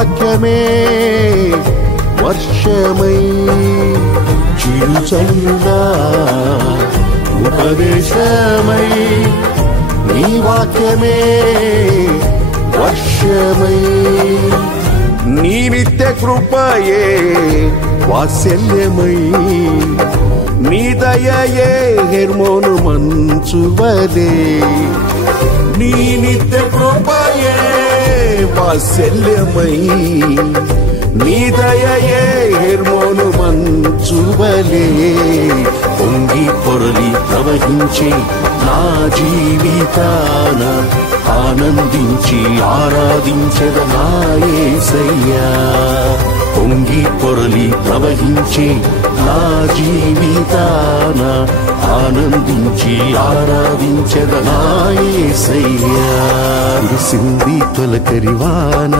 వాక్యమే వర్షమై చిరుచల్లునా ఉపదేశమై నీ వాక్యమే వర్షమై నీ నిత్య కృపయే వాత్సల్యమై నీ దయయే హెర్మోను మంచువలే నీ నిత్య కృపయే వాత్సల్యమై నీ దయయే హెర్మోను మంచువలే పొంగి పొరలి ప్రవహించే నా జీవితాన ఆనందించి ఆరాధించెద నా యేసయ్యా పొంగి పొరలి ప్రవహించే నా జీవితాన ఆనందించి ఆరాధించెద నా యేసయ్యా కురిసింది తొలకరివాన